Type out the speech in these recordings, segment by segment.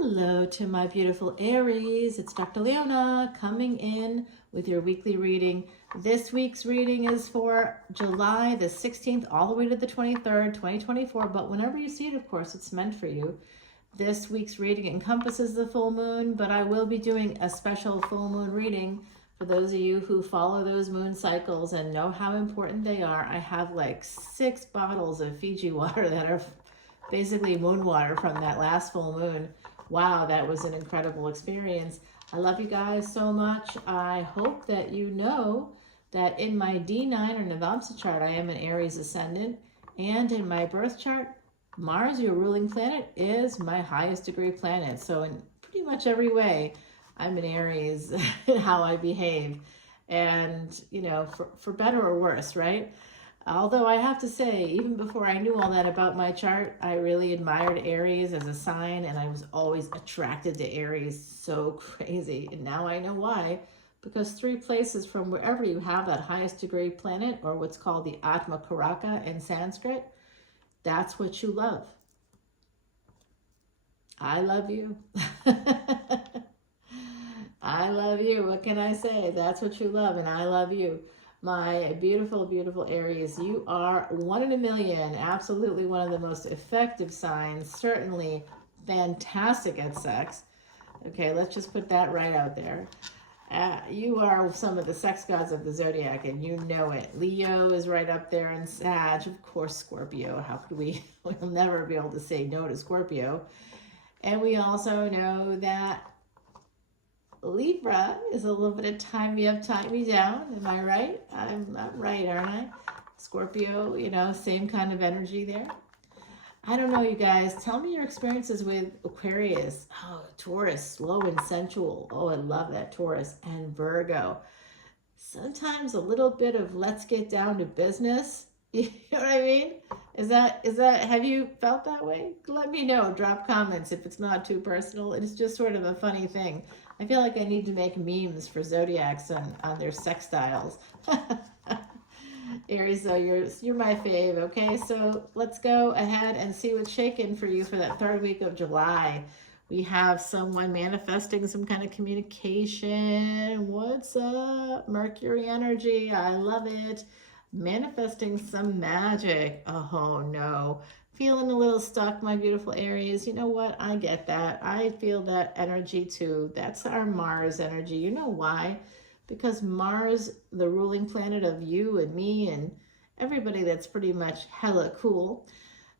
Hello to my beautiful Aries. It's Dr. Leona coming in with your weekly reading. This week's reading is for July the 16th all the way to the 23rd, 2024. But whenever you see it, of course, it's meant for you. This week's reading encompasses the full moon, but I will be doing a special full moon reading for those of you who follow those moon cycles and know how important they are. I have like 6 bottles of Fiji water that are basically moon water from that last full moon. Wow, that was an incredible experience. I love you guys so much. I hope that you know that in my D9 or Navamsa chart, I am an Aries ascendant. And in my birth chart, Mars, your ruling planet, is my highest degree planet. So in pretty much every way, I'm an Aries in how I behave. And, you know, for better or worse, right? Although I have to say, even before I knew all that about my chart, I really admired Aries as a sign, and I was always attracted to Aries. So crazy. And now I know why. Because 3 places from wherever you have that highest degree planet, or what's called the Atma Karaka in Sanskrit, that's what you love. I love you. I love you. What can I say? That's what you love, and I love you. My beautiful, beautiful Aries, you are 1 in a million. Absolutely one of the most effective signs. Certainly fantastic at sex. Okay, let's just put that right out there. You are some of the sex gods of the zodiac, and you know it. Leo is right up there, and Sag, of course, Scorpio. How could we? We'll never be able to say no to Scorpio. And we also know that Libra is a little bit of time me up, time me down. Am I right? I'm right, aren't I? Scorpio, you know, same kind of energy there. I don't know, you guys. Tell me your experiences with Aquarius. Oh, Taurus, slow and sensual. Oh, I love that, Taurus. And Virgo. Sometimes a little bit of let's get down to business. You know what I mean? Is that, have you felt that way? Let me know. Drop comments if it's not too personal. It's just sort of a funny thing. I feel like I need to make memes for zodiacs on their sex styles. Aries, though, you're my fave, okay? So let's go ahead and see what's shaking for you for that 3rd week of July. We have someone manifesting some kind of communication. What's up? Mercury energy. I love it. Manifesting some magic. Oh, no. Feeling a little stuck, my beautiful Aries. You know what? I get that. I feel that energy too. That's our Mars energy. You know why? Because Mars, the ruling planet of you and me and everybody that's pretty much hella cool.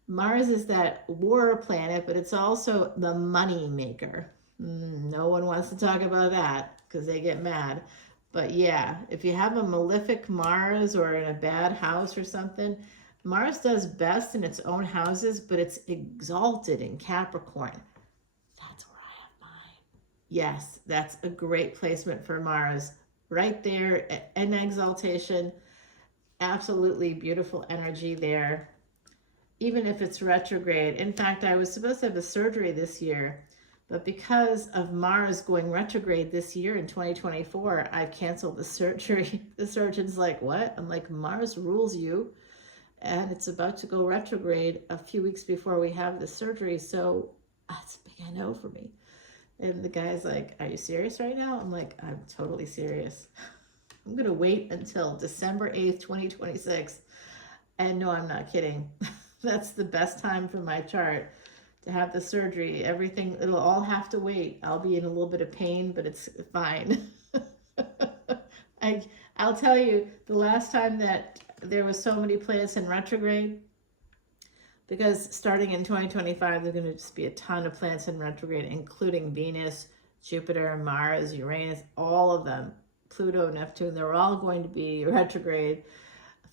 Mars is that war planet, but it's also the money maker. No one wants to talk about that because they get mad. But yeah, if you have a malefic Mars or in a bad house or something, Mars does best in its own houses, but it's exalted in Capricorn. That's where I have mine. Yes, that's a great placement for Mars. Right there, an exaltation. Absolutely beautiful energy there. Even if it's retrograde. In fact, I was supposed to have a surgery this year, but because of Mars going retrograde this year in 2024, I've canceled the surgery. The surgeon's like, what? I'm like, Mars rules you. And it's about to go retrograde a few weeks before we have the surgery. So that's a big no for me. And the guy's like, are you serious right now? I'm like, I'm totally serious. I'm going to wait until December 8th, 2026. And no, I'm not kidding. That's the best time for my chart to have the surgery. Everything, it'll all have to wait. I'll be in a little bit of pain, but it's fine. I'll tell you, the last time that there was so many planets in retrograde, because starting in 2025, there's going to just be a ton of planets in retrograde, including Venus, Jupiter, Mars, Uranus, all of them, Pluto, Neptune, they're all going to be retrograde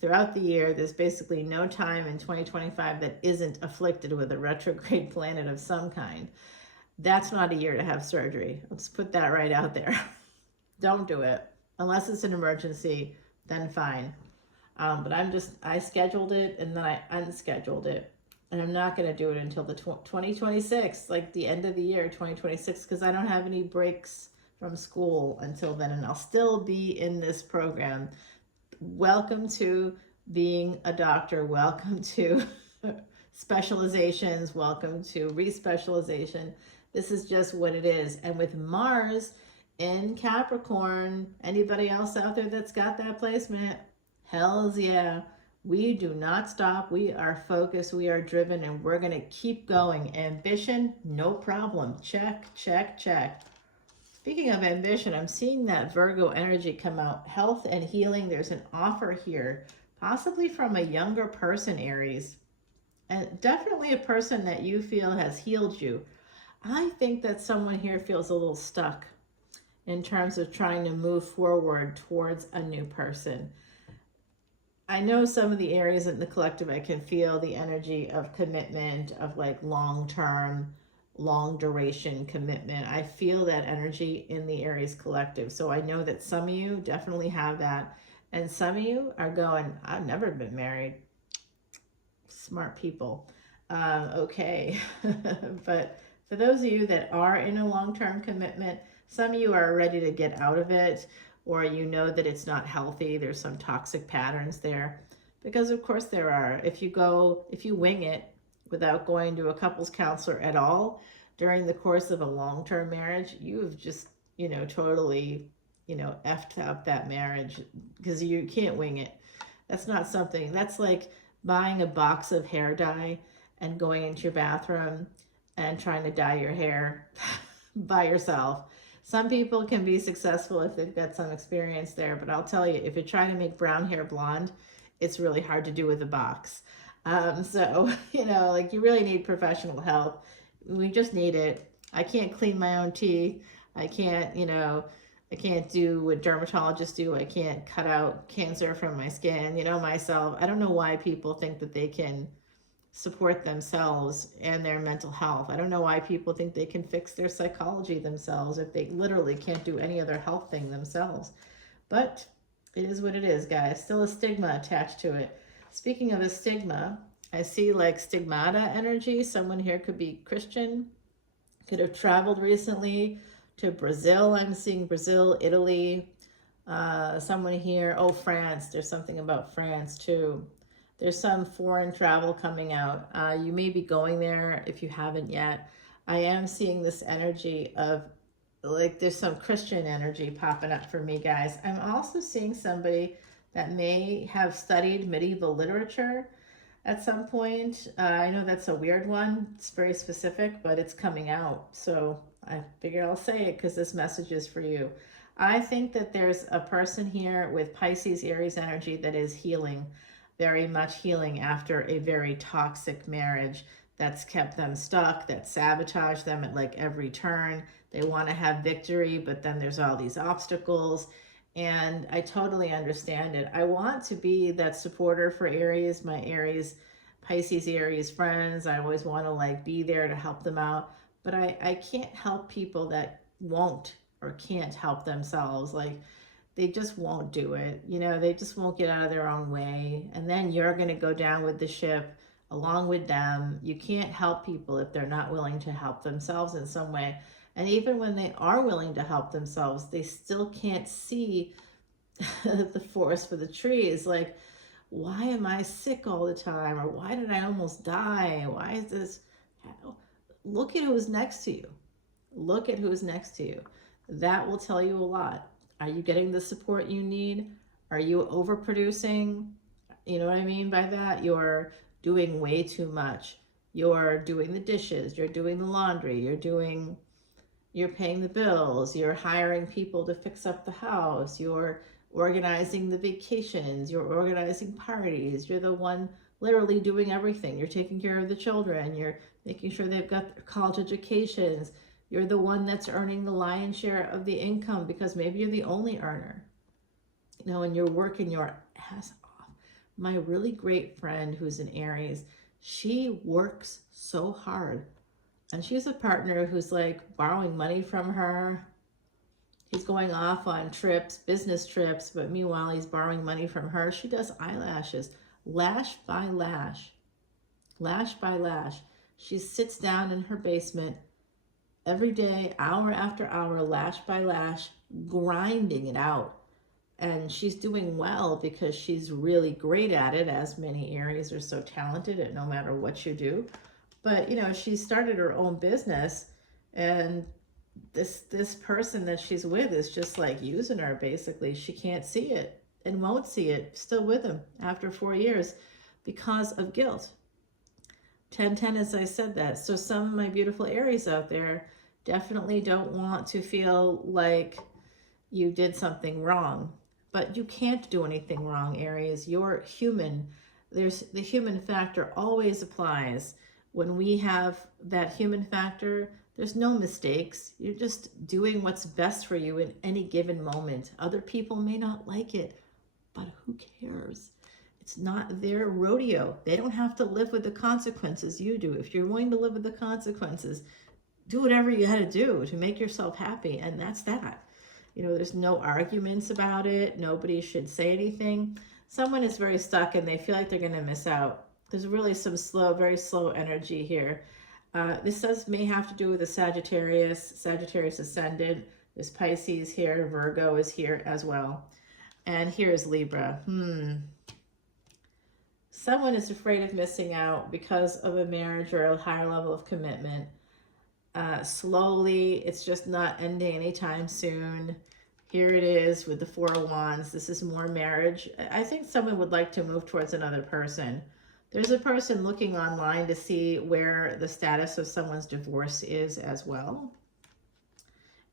throughout the year. There's basically no time in 2025 that isn't afflicted with a retrograde planet of some kind. That's not a year to have surgery. Let's put that right out there. Don't do it. Unless it's an emergency, then fine. But I scheduled it and then I unscheduled it. And I'm not going to do it until the 2026, like the end of the year, 2026, because I don't have any breaks from school until then. And I'll still be in this program. Welcome to being a doctor. Welcome to specializations. Welcome to respecialization. This is just what it is. And with Mars in Capricorn, anybody else out there that's got that placement? Hells yeah. We do not stop. We are focused. We are driven, and we're going to keep going. Ambition, no problem. Check, check, check. Speaking of ambition, I'm seeing that Virgo energy come out. Health and healing. There's an offer here, possibly from a younger person, Aries. And definitely a person that you feel has healed you. I think that someone here feels a little stuck in terms of trying to move forward towards a new person. I know some of the areas in the collective, I can feel the energy of commitment, of like long-term, long duration commitment. I feel that energy in the Aries collective. So I know that some of you definitely have that. And some of you are going, I've never been married. Smart people. Okay. But for those of you that are in a long-term commitment, some of you are ready to get out of it, or you know that it's not healthy. There's some toxic patterns there, because of course there are. If you wing it without going to a couples counselor at all during the course of a long-term marriage, you've just, totally, effed up that marriage, because you can't wing it. That's not something, that's like buying a box of hair dye and going into your bathroom and trying to dye your hair by yourself. Some people can be successful if they've got some experience there, but I'll tell you, if you're trying to make brown hair blonde, it's really hard to do with a box. So, like, you really need professional help. We just need it. I can't clean my own teeth. I can't, I can't do what dermatologists do. I can't cut out cancer from my skin, myself. I don't know why people think that they can support themselves and their mental health. I don't know why people think they can fix their psychology themselves if they literally can't do any other health thing themselves. But it is what it is, guys. Still a stigma attached to it. Speaking of a stigma, I see like stigmata energy. Someone here could be Christian, could have traveled recently to Brazil. I'm seeing Brazil, Italy. Someone here, France. There's something about France too. There's some foreign travel coming out. You may be going there if you haven't yet. I am seeing this energy of, like, there's some Christian energy popping up for me, guys. I'm also seeing somebody that may have studied medieval literature at some point. I know that's a weird one. It's very specific, but it's coming out. So I figure I'll say it because this message is for you. I think that there's a person here with Pisces, Aries energy that is healing. Very much healing after a very toxic marriage that's kept them stuck, that sabotaged them at like every turn. They want to have victory, but then there's all these obstacles. And I totally understand it. I want to be that supporter for Aries, my Aries, Pisces, Aries friends. I always want to like be there to help them out. But I can't help people that won't or can't help themselves. Like, they just won't do it. They just won't get out of their own way. And then you're going to go down with the ship along with them. You can't help people if they're not willing to help themselves in some way. And even when they are willing to help themselves, they still can't see the forest for the trees. Like, why am I sick all the time? Or why did I almost die? Why is this? Look at who's next to you. Look at who's next to you. That will tell you a lot. Are you getting the support you need? Are you overproducing? You know what I mean by that? You're doing way too much. You're doing the dishes. You're doing the laundry. You're paying the bills. You're hiring people to fix up the house. You're organizing the vacations. You're organizing parties. You're the one literally doing everything. You're taking care of the children. You're making sure they've got their college educations. You're the one that's earning the lion's share of the income because maybe you're the only earner, and you're working your ass off. My really great friend who's an Aries, she works so hard, and she's a partner who's like borrowing money from her. He's going off on trips, business trips, but meanwhile he's borrowing money from her. She does eyelashes, lash by lash, lash by lash. She sits down in her basement every day, hour after hour, lash by lash, grinding it out. And she's doing well because she's really great at it, as many Aries are so talented at no matter what you do. But, you know, she started her own business, and this person that she's with is just like using her basically. She can't see it and won't see it, still with him after 4 years because of guilt. 1010, as I said that. So some of my beautiful Aries out there definitely don't want to feel like you did something wrong. But you can't do anything wrong, Aries. You're human. There's the human factor always applies. When we have that human factor, there's no mistakes. You're just doing what's best for you in any given moment. Other people may not like it, but who cares? It's not their rodeo. They don't have to live with the consequences you do. If you're willing to live with the consequences, do whatever you got to do to make yourself happy, and that's that. You know, there's no arguments about it. Nobody should say anything. Someone is very stuck and they feel like they're going to miss out. There's really some slow, very slow energy here. This may have to do with the Sagittarius Ascendant. There's Pisces here. Virgo is here as well. And here's Libra. Someone is afraid of missing out because of a marriage or a higher level of commitment. Slowly, it's just not ending anytime soon. Here it is with the Four of Wands. This is more marriage. I think someone would like to move towards another person. There's a person looking online to see where the status of someone's divorce is as well.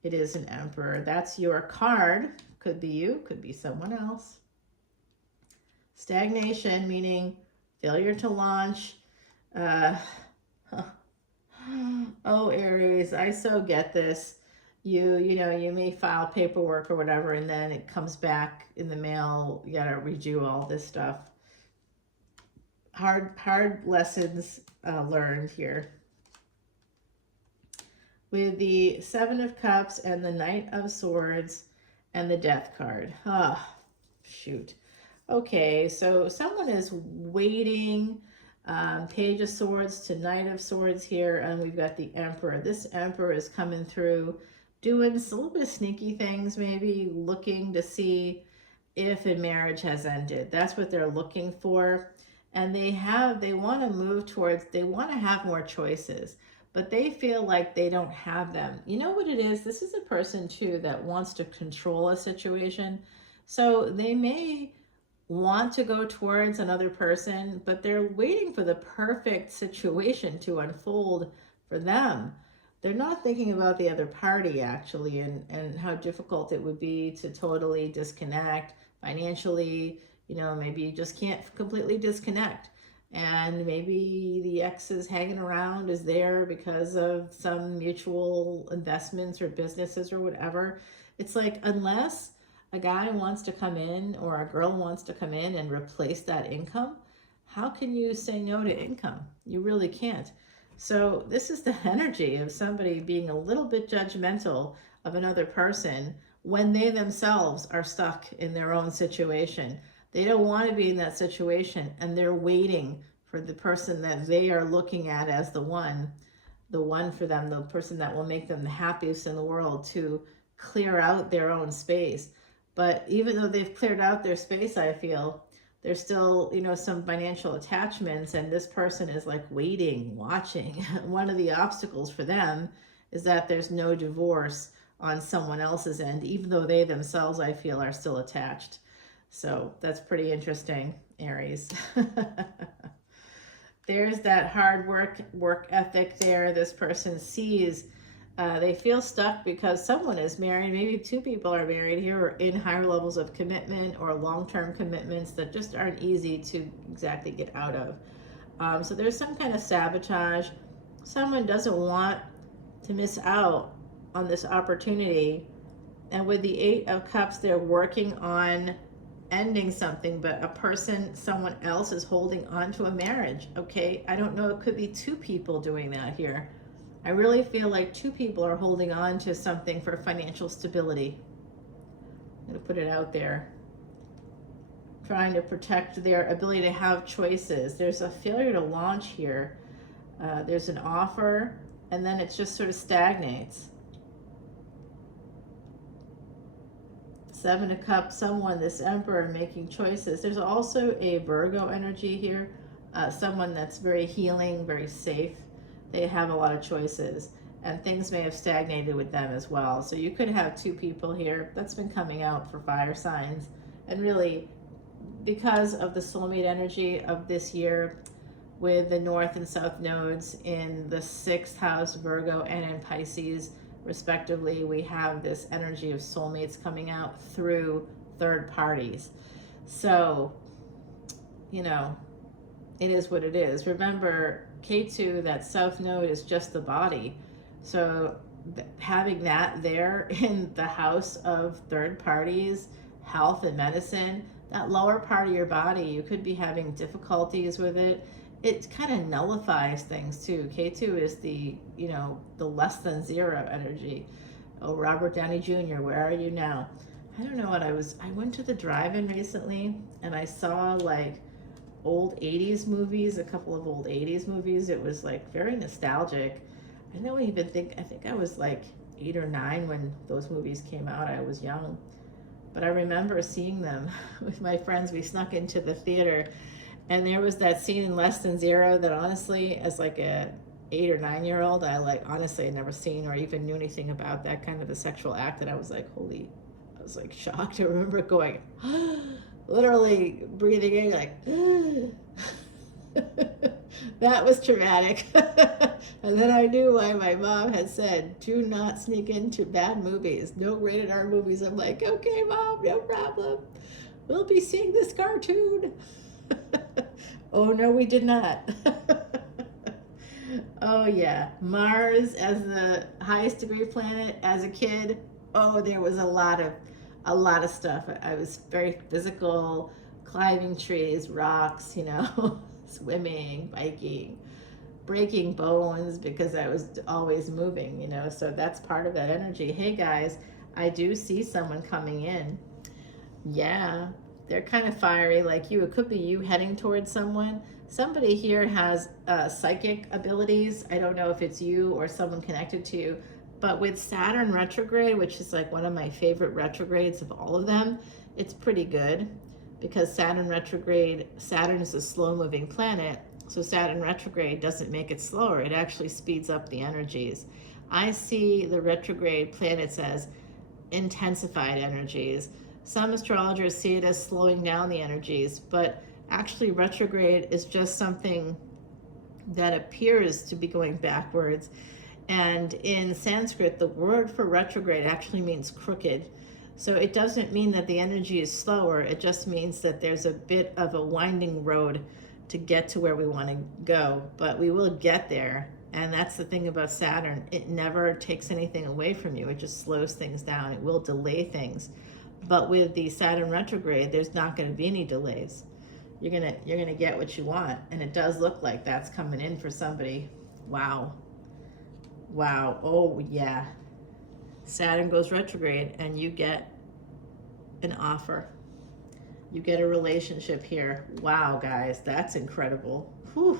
It is an Emperor. That's your card. Could be you, could be someone else. Stagnation, meaning failure to launch. Oh, Aries, I so get this. You know, you may file paperwork or whatever, and then it comes back in the mail. You gotta redo all this stuff. Hard lessons learned here. With the Seven of Cups and the Knight of Swords and the Death card. Shoot. Okay, so someone is waiting. Page of Swords to Knight of Swords here, and we've got the Emperor. This Emperor is coming through, doing a little bit of sneaky things, maybe looking to see if a marriage has ended. That's what they're looking for. And they want to move towards, they want to have more choices, but they feel like they don't have them. You know what it is? This is a person too that wants to control a situation. So they may want to go towards another person, but they're waiting for the perfect situation to unfold for them. They're not thinking about the other party actually, and how difficult it would be to totally disconnect financially. You know, maybe you just can't completely disconnect, and maybe the ex is hanging around, is there because of some mutual investments or businesses or whatever. It's like, unless a guy wants to come in or a girl wants to come in and replace that income, how can you say no to income? You really can't. So this is the energy of somebody being a little bit judgmental of another person when they themselves are stuck in their own situation. They don't want to be in that situation, and they're waiting for the person that they are looking at as the one for them, the person that will make them the happiest in the world, to clear out their own space. But even though they've cleared out their space, I feel there's still, you know, some financial attachments, and this person is like waiting, watching. One of the obstacles for them is that there's no divorce on someone else's end, even though they themselves, I feel, are still attached. So that's pretty interesting, Aries. There's that hard work ethic there. This person sees they feel stuck because someone is married. Maybe two people are married here, or in higher levels of commitment or long-term commitments that just aren't easy to exactly get out of. So there's some kind of sabotage. Someone doesn't want to miss out on this opportunity. And with the Eight of Cups, they're working on ending something, but someone else is holding on to a marriage. Okay, I don't know, it could be two people doing that here. I really feel like two people are holding on to something for financial stability. I'm going to put it out there. Trying to protect their ability to have choices. There's a failure to launch here. There's an offer, and then it just sort of stagnates. Seven of Cups, someone, this Emperor, making choices. There's also a Virgo energy here. Someone that's very healing, very safe. They have a lot of choices. And things may have stagnated with them as well. So you could have two people here. That's been coming out for fire signs. And really, because of the soulmate energy of this year, with the North and South nodes in the 6th house, Virgo, and in Pisces, respectively, we have this energy of soulmates coming out through third parties. So, you know, it is what it is. Remember, K2, that South node, is just the body. So having that there in the house of third parties, health and medicine, that lower part of your body, you could be having difficulties with it. It kind of nullifies things too. K2 is the, you know, the less than zero energy. Oh, Robert Downey Jr., where are you now? I don't know what I went to the drive-in recently and I saw like old 80s movies, a couple of old 80s movies. It was like very nostalgic. I don't even think, I think I was like 8 or 9 when those movies came out. I was young. But I remember seeing them with my friends. We snuck into the theater. And there was that scene in Less Than Zero that honestly, as like a 8 or 9-year-old, I like honestly had never seen or even knew anything about that kind of a sexual act. And I was like, holy, I was like shocked. I remember going, literally breathing in like, that was traumatic. And then I knew why my mom had said, do not sneak into bad movies, no rated R movies. I'm like, okay, Mom, no problem. We'll be seeing this cartoon. Oh, no, we did not. Oh, yeah. Mars as the highest degree planet as a kid. Oh, there was a lot of stuff. I was very physical, climbing trees, rocks, you know, swimming, biking, breaking bones because I was always moving, you know, so that's part of that energy. Hey, guys, I do see someone coming in. Yeah. They're kind of fiery like you. It could be you heading towards someone. Somebody here has psychic abilities. I don't know if it's you or someone connected to you. But with Saturn retrograde, which is like one of my favorite retrogrades of all of them, it's pretty good because Saturn retrograde, Saturn is a slow-moving planet. So Saturn retrograde doesn't make it slower. It actually speeds up the energies. I see the retrograde planets as intensified energies. Some astrologers see it as slowing down the energies, but actually retrograde is just something that appears to be going backwards. And in Sanskrit, the word for retrograde actually means crooked. So it doesn't mean that the energy is slower. It just means that there's a bit of a winding road to get to where we want to go, but we will get there. And that's the thing about Saturn. It never takes anything away from you. It just slows things down. It will delay things. But with the Saturn retrograde, there's not going to be any delays. You're gonna get what you want, and it does look like that's coming in for somebody. Wow. Wow. Oh yeah. Saturn goes retrograde, and you get an offer. You get a relationship here. Wow, guys, that's incredible. Whew.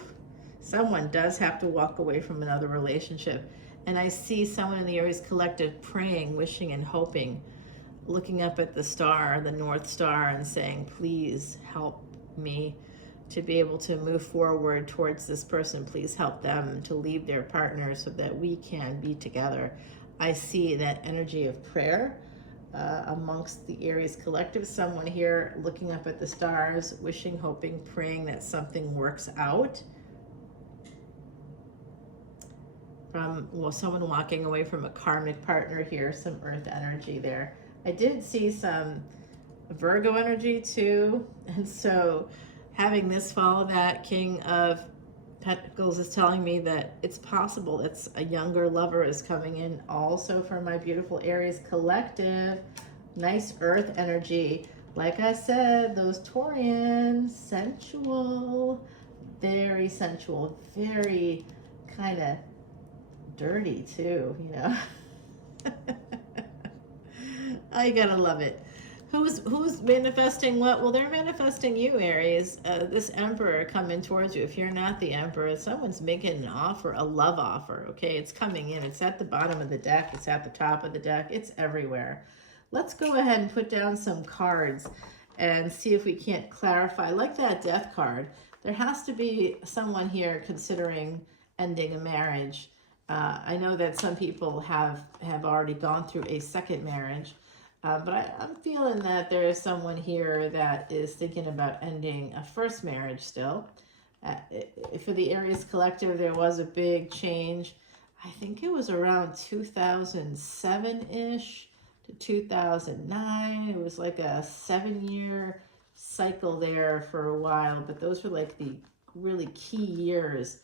Someone does have to walk away from another relationship, and I see someone in the Aries collective praying, wishing, and hoping, looking up at the star, the North Star, and saying, please help me to be able to move forward towards this person. Please help them to leave their partner so that we can be together. I see that energy of prayer amongst the Aries collective. Someone here looking up at the stars, wishing, hoping, praying that something works out. Someone walking away from a karmic partner here, some earth energy there. I did see some Virgo energy too, and so having this follow that King of Pentacles is telling me that it's possible that a younger lover is coming in also for my beautiful Aries collective. Nice earth energy. Like I said, those Taurians, sensual, very sensual, very kind of dirty too, you know. I gotta love it. Who's manifesting what? Well, they're manifesting you, Aries. This Emperor coming towards you. If you're not the Emperor, someone's making an offer, a love offer, okay? It's coming in. It's at the bottom of the deck. It's at the top of the deck. It's everywhere. let's go ahead and put down some cards and see if we can't clarify. Like that death card, there has to be someone here considering ending a marriage. I know that some people have already gone through a second marriage, but I'm feeling that there is someone here that is thinking about ending a first marriage still. For the Aries collective, there was a big change. I think it was around 2007-ish to 2009. It was like a 7-year cycle there for a while, but those were like the really key years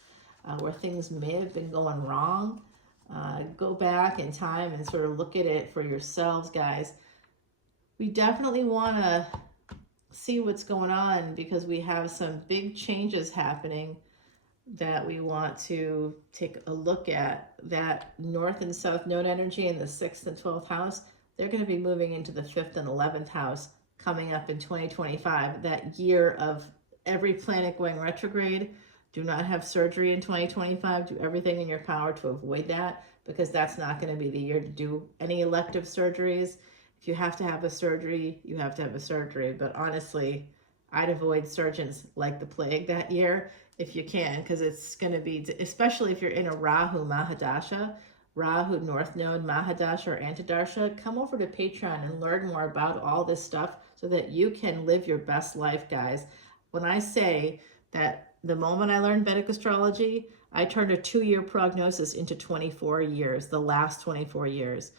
where things may have been going wrong. Go back in time and sort of look at it for yourselves, guys. We definitely want to see what's going on because we have some big changes happening that we want to take a look at. That North and South Node energy in the 6th and 12th house, they're going to be moving into the 5th and 11th house coming up in 2025, that year of every planet going retrograde. Do not have surgery in 2025. Do everything in your power to avoid that, because that's not going to be the year to do any elective surgeries. If you have to have a surgery, you have to have a surgery. But honestly, I'd avoid surgeons like the plague that year if you can, because it's going to be, especially if you're in a Rahu Mahadasha, Rahu North Node Mahadasha or Antidarsha, come over to Patreon and learn more about all this stuff so that you can live your best life, guys. When I say that the moment I learned Vedic astrology, I turned a 2-year prognosis into 24 years, the last 24 years.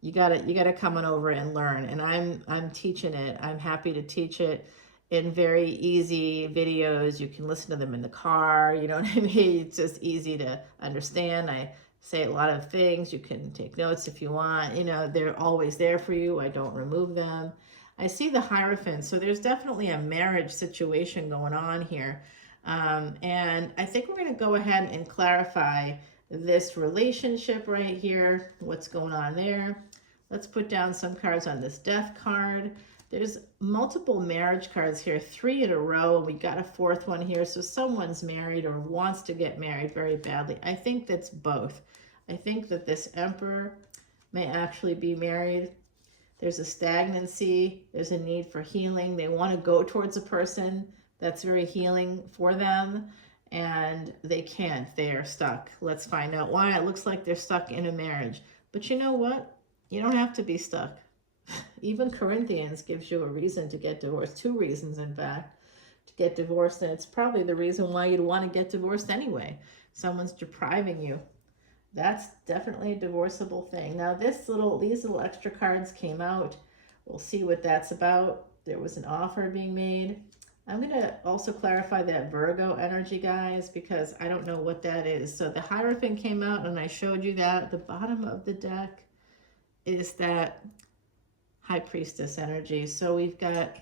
You gotta come on over and learn, and I'm teaching it. I'm happy to teach it in very easy videos. You can listen to them in the car, you know what I mean? It's just easy to understand. I say a lot of things. You can take notes if you want. You know, they're always there for you. I don't remove them. I see the Hierophant, so there's definitely a marriage situation going on here. And I think we're going to go ahead and clarify this relationship right here, what's going on there. Let's put down some cards on this death card. There's multiple marriage cards here, 3 in a row. We got a 4th one here. So someone's married or wants to get married very badly. I think that's both. I think that this Emperor may actually be married. There's a stagnancy. There's a need for healing. They want to go towards a person that's very healing for them, and they can't. They are stuck. Let's find out why. It looks like they're stuck in a marriage. But you know what? You don't have to be stuck. Even Corinthians gives you a reason to get divorced. 2 reasons, in fact, to get divorced. And it's probably the reason why you'd want to get divorced anyway. Someone's depriving you. That's definitely a divorceable thing. Now, these little extra cards came out. We'll see what that's about. There was an offer being made. I'm going to also clarify that Virgo energy, guys, because I don't know what that is. So the Hierophant came out, and I showed you that. At the bottom of the deck is that High Priestess energy. So we've got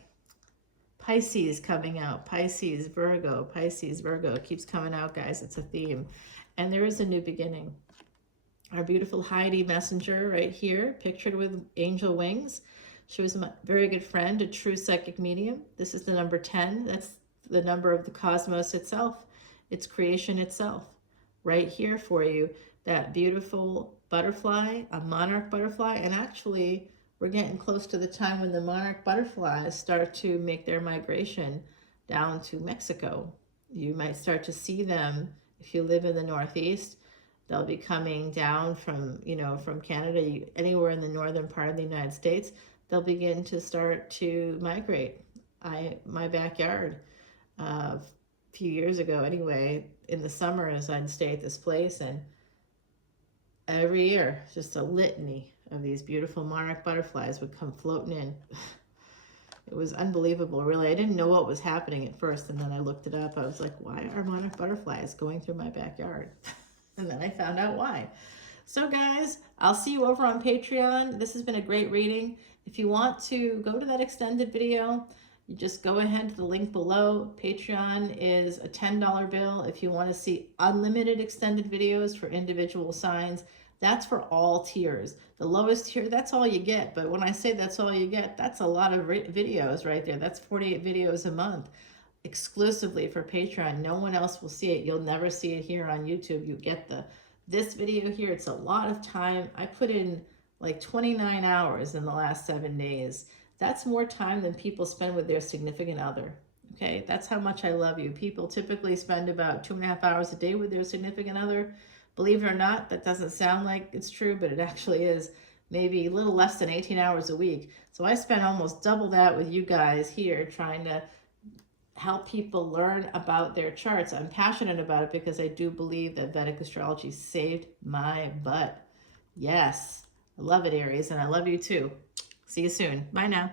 Pisces coming out. Pisces, Virgo, Pisces, Virgo. It keeps coming out, guys. It's a theme. And there is a new beginning. Our beautiful Heidi Messenger right here, pictured with angel wings. She was a very good friend, a true psychic medium. This is the number 10. That's the number of the cosmos itself. It's creation itself. Right here for you, that beautiful butterfly, a monarch butterfly. And actually, we're getting close to the time when the monarch butterflies start to make their migration down to Mexico. You might start to see them if you live in the Northeast. They'll be coming down from, from Canada, anywhere in the northern part of the United States. They'll begin to start to migrate. My backyard, a few years ago anyway, in the summers, I'd stay at this place, and every year, just a litany of these beautiful monarch butterflies would come floating in. It was unbelievable, really. I didn't know what was happening at first, and then I looked it up. I was like, why are monarch butterflies going through my backyard? And then I found out why. So guys, I'll see you over on Patreon. This has been a great reading. If you want to go to that extended video, you just go ahead to the link below. Patreon is a $10 bill. If you want to see unlimited extended videos for individual signs, that's for all tiers. The lowest tier, that's all you get. But when I say that's all you get, that's a lot of videos right there. That's 48 videos a month exclusively for Patreon. No one else will see it. You'll never see it here on YouTube. You get this video here. It's a lot of time. I put in like 29 hours in the last 7 days. That's more time than people spend with their significant other. Okay, that's how much I love you. People typically spend about 2.5 hours a day with their significant other. Believe it or not, that doesn't sound like it's true, but it actually is. Maybe a little less than 18 hours a week. So I spend almost double that with you guys here trying to help people learn about their charts. I'm passionate about it because I do believe that Vedic astrology saved my butt. Yes, I love it, Aries, and I love you too. See you soon. Bye now.